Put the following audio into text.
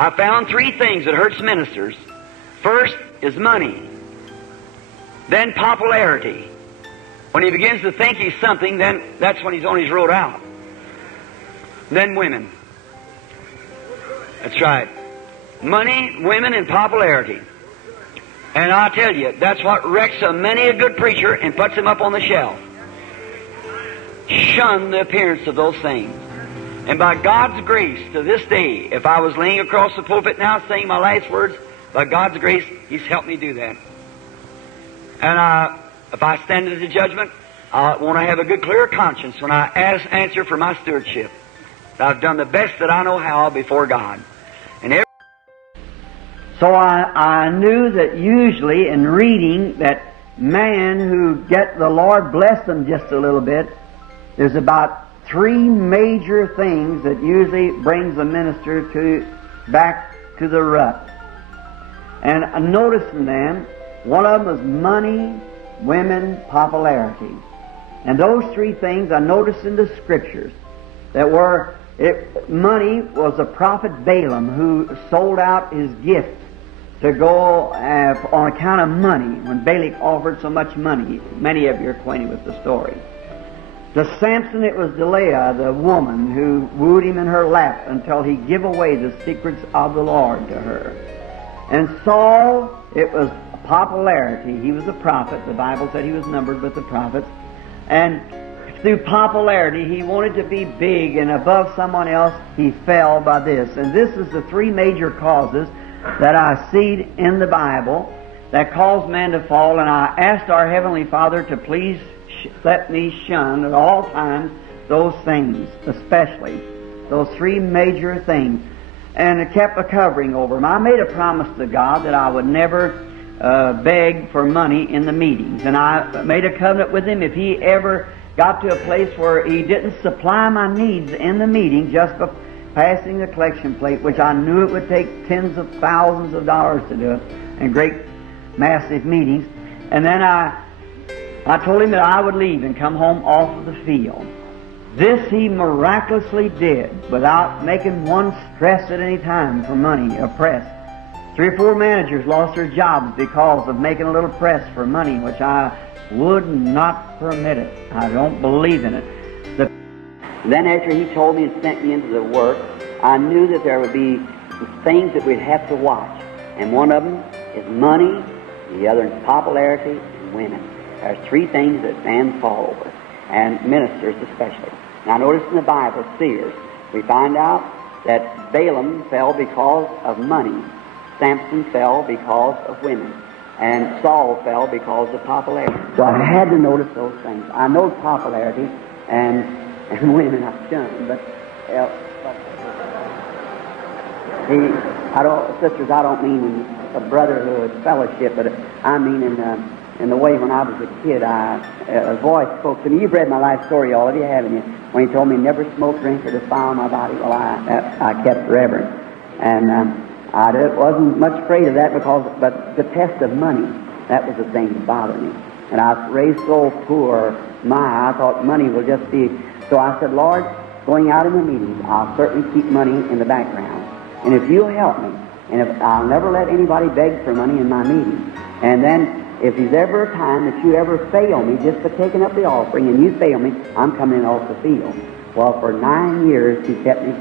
I found three things that hurts ministers. First is money. Then popularity. When he begins to think he's something, then that's when he's on his road out. Then women. That's right. Money, women, and popularity. And I tell you, that's what wrecks so many a good preacher and puts him up on the shelf. Shun the appearance of those things. And by God's grace, to this day, if I was laying across the pulpit now saying my last words, by God's grace, He's helped me do that. And if I stand at the judgment, I want to have a good, clear conscience when I answer for my stewardship. I've done the best that I know how before God. And so I knew that usually in reading that man who the Lord bless them just a little bit, there's about three major things that usually brings a minister back to the rut. And noticing them, one of them was money, women, popularity. And those three things I noticed in the Scriptures that money was the prophet Balaam who sold out his gift to go on account of money when Balak offered so much money. Many of you are acquainted with the story. To Samson, it was Delilah, the woman, who wooed him in her lap until he gave away the secrets of the Lord to her. And Saul, it was popularity. He was a prophet. The Bible said he was numbered with the prophets. And through popularity, he wanted to be big and above someone else. He fell by this. And this is the three major causes that I see in the Bible that cause man to fall. And I asked our Heavenly Father to please let me shun at all times those things, especially those three major things. And it kept a covering over them. I made a promise to God that I would never beg for money in the meetings. And I made a covenant with Him if He ever got to a place where He didn't supply my needs in the meeting just by passing the collection plate, which I knew it would take tens of thousands of dollars to do it in great, massive meetings. And then I told Him that I would leave and come home off of the field. This He miraculously did without making one stress at any time for money or press. 3 or 4 managers lost their jobs because of making a little press for money, which I would not permit it. I don't believe in it. Then after He told me and sent me into the work, I knew that there would be things that we'd have to watch. And one of them is money, the other is popularity, and women. There's 3 things that men fall over, and ministers especially. Now notice in the Bible, seers, we find out that Balaam fell because of money, Samson fell because of women, and Saul fell because of popularity. So I had to notice those things. I know popularity and women I shun, but sisters, I don't mean in a brotherhood fellowship, but I mean in the way when I was a kid, a voice spoke to me. You've read my life story already, haven't you? When He told me never smoke, drink, or defile my body. Well, I kept reverence, and I wasn't much afraid of that but the test of money, that was the thing that bothered me. And I was raised so poor, I thought money will just be. So I said, Lord, going out in the meetings, I'll certainly keep money in the background, and if you'll help me, and if I'll never let anybody beg for money in my meetings, and then if there's ever a time that you ever fail me just for taking up the offering and you fail me, I'm coming off the field. Well, for 9 years He kept me